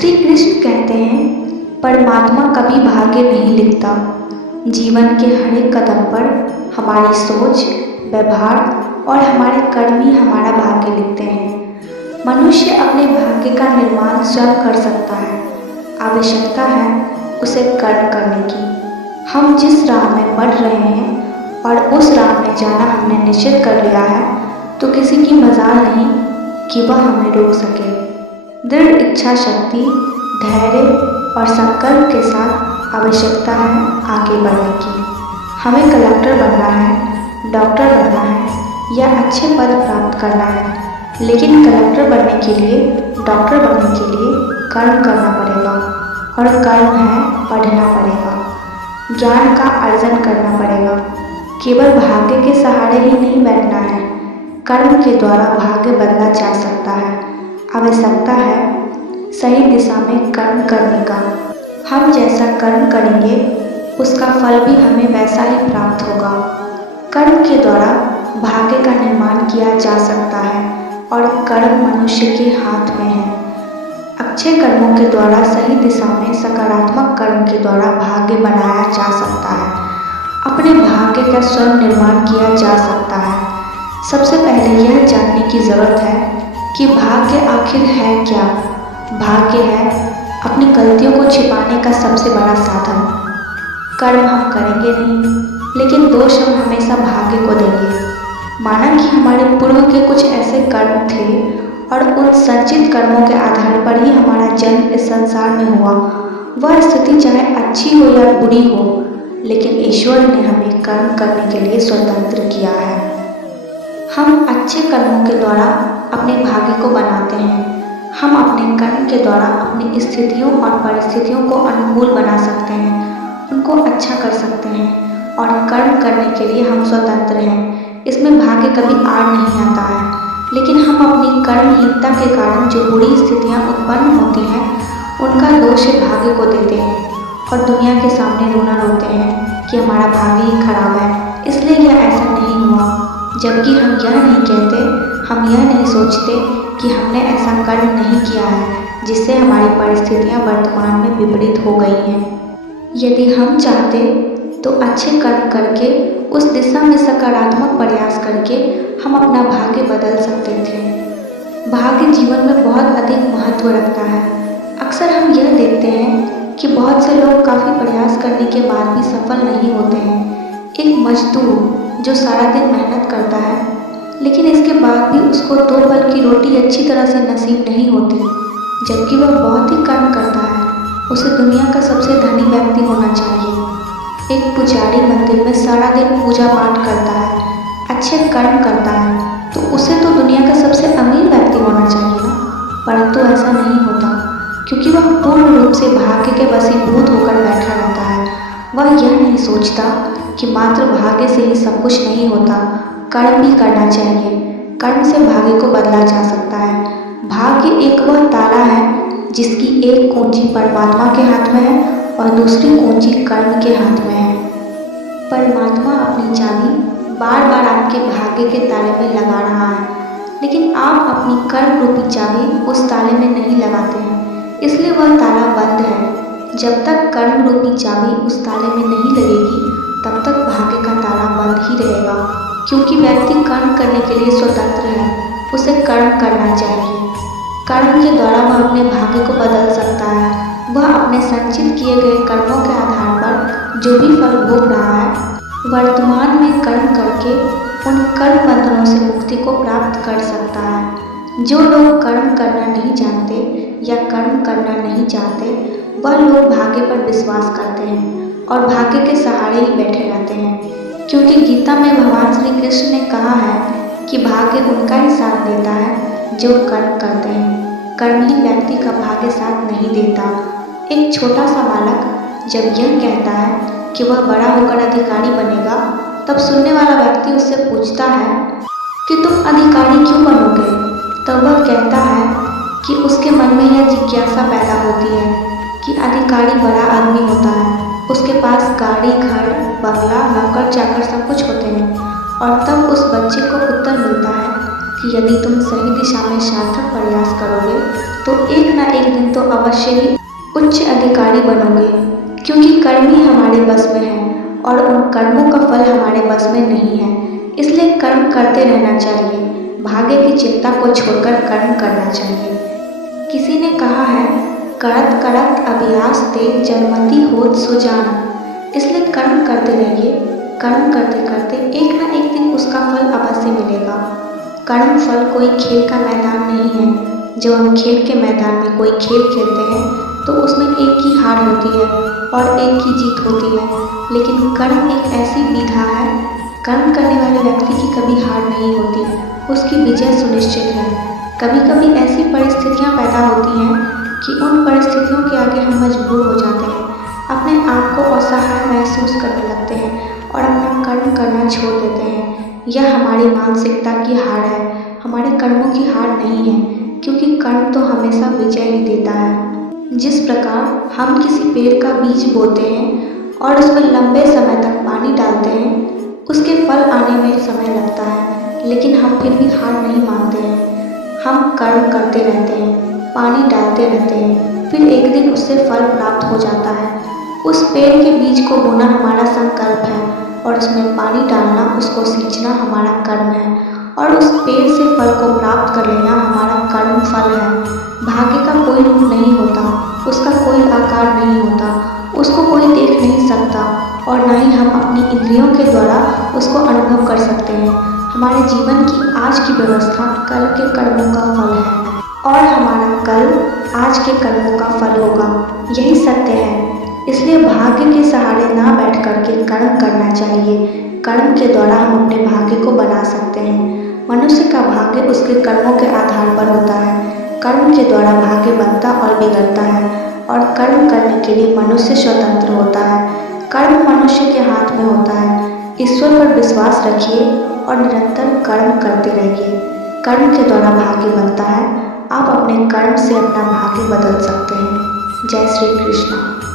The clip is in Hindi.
श्री कृष्ण कहते हैं, परमात्मा कभी भाग्य नहीं लिखता। जीवन के हर एक कदम पर हमारी सोच, व्यवहार और हमारे कर्म ही हमारा भाग्य लिखते हैं। मनुष्य अपने भाग्य का निर्माण स्वयं कर सकता है। आवश्यकता है उसे कर्म करने की। हम जिस राह में बढ़ रहे हैं और उस राह में जाना हमने निश्चित कर लिया है, तो किसी की मजाल नहीं कि वह हमें रोक सके। दृढ़ इच्छा शक्ति, धैर्य और संकल्प के साथ आवश्यकता है आगे बढ़ने की। हमें कलेक्टर बनना है, डॉक्टर बनना है या अच्छे पद प्राप्त करना है, लेकिन कलेक्टर बनने के लिए, डॉक्टर बनने के लिए कर्म करना पड़ेगा। और कर्म है पढ़ना पड़ेगा, ज्ञान का अर्जन करना पड़ेगा। केवल भाग्य के सहारे ही नहीं बैठना है, कर्म के द्वारा भाग्य बदला जा सकता है। आवश्यकता है सही दिशा में कर्म करने का। हम जैसा कर्म करेंगे उसका फल भी हमें वैसा ही प्राप्त होगा। कर्म के द्वारा भाग्य का निर्माण किया जा सकता है और कर्म मनुष्य के हाथ में है। अच्छे कर्मों के द्वारा सही दिशा में सकारात्मक कर्म के द्वारा भाग्य बनाया जा सकता है। अपने भाग्य का स्वयं निर्माण किया जा सकता है। सबसे पहले यह जानने की जरूरत है कि भाग्य आखिर है क्या। भाग्य है अपनी गलतियों को छिपाने का सबसे बड़ा साधन। कर्म हम करेंगे नहीं, लेकिन दोष हम हमेशा भाग्य को देंगे। माना कि हमारे पूर्व के कुछ ऐसे कर्म थे और उन संचित कर्मों के आधार पर ही हमारा जन्म इस संसार में हुआ। वह स्थिति चाहे अच्छी हो या बुरी हो, लेकिन ईश्वर ने हमें कर्म करने के लिए स्वतंत्र किया है। हम अच्छे कर्मों के द्वारा अपने भाग्य को बनाते हैं। हम अपने कर्म के द्वारा अपनी स्थितियों और परिस्थितियों को अनुकूल बना सकते हैं, उनको अच्छा कर सकते हैं और कर्म करने के लिए हम स्वतंत्र हैं। इसमें भाग्य कभी आड़ नहीं आता है, लेकिन हम अपनी कर्महीनता के कारण जो बुरी स्थितियां उत्पन्न होती हैं, उनका दोष भाग्य को देते हैं और दुनिया के सामने रोना रोते हैं कि हमारा भाग्य ही खराब है, इसलिए यह ऐसा नहीं हुआ। जबकि हम यह नहीं कहते, हम यह नहीं सोचते कि हमने ऐसा कर्म नहीं किया है जिससे हमारी परिस्थितियां वर्तमान में विपरीत हो गई हैं। यदि हम चाहते तो अच्छे कर्म करके उस दिशा में सकारात्मक प्रयास करके हम अपना भाग्य बदल सकते थे। भाग्य जीवन में बहुत अधिक महत्व रखता है। अक्सर हम यह देखते हैं कि बहुत से लोग काफ़ी प्रयास करने के बाद भी सफल नहीं होते हैं। एक मजदूर जो सारा दिन मेहनत करता है, लेकिन इसके बाद भी उसको 2 पल की रोटी अच्छी तरह से नसीब नहीं होती, जबकि वह बहुत ही कर्म करता है। उसे दुनिया का सबसे धनी व्यक्ति होना चाहिए। एक पुजारी मंदिर में सारा दिन पूजा पाठ करता है, अच्छे कर्म करता है, तो उसे तो दुनिया का सबसे अमीर व्यक्ति होना चाहिए ना। परंतु ऐसा नहीं होता, क्योंकि वह पूर्ण रूप से भाग्य के वशीभूत होकर बैठा रहता है। वह यह नहीं सोचता कि मात्र भाग्य से ही सब कुछ नहीं होता, कर्म भी करना चाहिए। कर्म से भाग्य को बदला जा सकता है। भाग्य एक वह ताला है जिसकी एक कुंजी परमात्मा के हाथ में है और दूसरी कुंजी कर्म के हाथ में है। परमात्मा अपनी चाबी बार बार आपके भाग्य के ताले में लगा रहा है, लेकिन आप अपनी कर्म रूपी चाबी उस ताले में नहीं लगाते हैं, इसलिए वह ताला बंद है। जब तक कर्म रूपी चाबी उस ताले में नहीं लगेगी, तब तक भाग्य का ताला बंद ही रहेगा। क्योंकि व्यक्ति कर्म करने के लिए स्वतंत्र है, उसे कर्म करना चाहिए। कर्म के द्वारा वह अपने भाग्य को बदल सकता है। वह अपने संचित किए गए कर्मों के आधार पर जो भी फल भोग रहा है, वर्तमान में कर्म करके उन कर्म बंधनों से मुक्ति को प्राप्त कर सकता है। जो लोग कर्म करना नहीं जानते या कर्म करना नहीं चाहते, वह लोग भाग्य पर विश्वास करते हैं और भाग्य के सहारे ही बैठे रहते हैं। क्योंकि गीता में भगवान श्री कृष्ण ने कहा है कि भाग्य उनका ही साथ देता है जो कर्म करते हैं, कर्महीन व्यक्ति का भाग्य साथ नहीं देता। एक छोटा सा बालक जब यह कहता है कि वह बड़ा होकर अधिकारी बनेगा, तब सुनने वाला व्यक्ति उससे पूछता है कि तुम अधिकारी क्यों बनोगे? तब वह कहता है कि उसके मन में यह जिज्ञासा पैदा होती है कि अधिकारी बड़ा आदमी होता है, उसके पास गाड़ी, घर, बंगला, नौकर चाकर सब कुछ होते हैं। और तब उस बच्चे को उत्तर मिलता है कि यदि तुम सही दिशा में सार्थक प्रयास करोगे तो तो एक ना एक दिन तो अवश्य ही उच्च अधिकारी बनोगे, क्योंकि कर्म ही हमारे बस में है और उन कर्मों का फल हमारे बस में नहीं है। इसलिए कर्म करते रहना चाहिए, भाग्य की चिंता को छोड़कर कर्म करना चाहिए। किसी ने कहा है, करत करत अभ्यास ते जन्मति होत सुजान। इसलिए कर्म करते रहिए, कर्म करते करते एक ना एक दिन उसका फल अवश्य मिलेगा। कर्म फल कोई खेल का मैदान नहीं है। जब हम खेल के मैदान में कोई खेल खेलते हैं तो उसमें एक की हार होती है और एक की जीत होती है, लेकिन कर्म एक ऐसी विधा है, कर्म करने वाले व्यक्ति की कभी हार नहीं होती, उसकी विजय सुनिश्चित है। कभी कभी ऐसी परिस्थितियां पैदा होती हैं कि उन परिस्थितियों के आगे हम मजबूर हो जाते हैं, अपने आप को असहाय महसूस करने लगते हैं और अपना कर्म करना छोड़ देते हैं। यह हमारी मानसिकता की हार है, हमारे कर्मों की हार नहीं है, क्योंकि कर्म तो हमेशा विजय ही देता है। जिस प्रकार हम किसी पेड़ का बीज बोते हैं और उसमें लंबे समय तक पानी डालते हैं, उसके फल आने में समय लगता है, लेकिन हम फिर भी हार नहीं मानते हैं। हम कर्म करते रहते हैं, पानी डालते रहते हैं, फिर एक दिन उससे फल प्राप्त हो जाता है। उस पेड़ के बीज को बोना हमारा संकल्प है और उसमें पानी डालना, उसको सींचना हमारा कर्म है और उस पेड़ से फल को प्राप्त कर लेना हमारा कर्म फल है। भाग्य का कोई रूप नहीं होता, उसका कोई आकार नहीं होता, उसको कोई देख नहीं सकता और न ही हम अपनी इंद्रियों के द्वारा उसको अनुभव कर सकते हैं। हमारे जीवन की आज की व्यवस्था कल के कर्मों का फल है और हमारा कल आज के कर्मों का फल होगा, यही सत्य है। इसलिए भाग्य के सहारे ना बैठ करके कर्म करना चाहिए। कर्म के द्वारा हम अपने भाग्य को बना सकते हैं। मनुष्य का भाग्य उसके कर्मों के आधार पर होता है। कर्म के द्वारा भाग्य बनता और बिगड़ता है और कर्म करने के लिए मनुष्य स्वतंत्र होता है। कर्म मनुष्य के हाथ में होता है। ईश्वर पर विश्वास रखिए और निरंतर कर्म करते रहिए। कर्म के द्वारा भाग्य बनता है। आप अपने कर्म से अपना भाग्य बदल सकते हैं। जय श्री कृष्ण।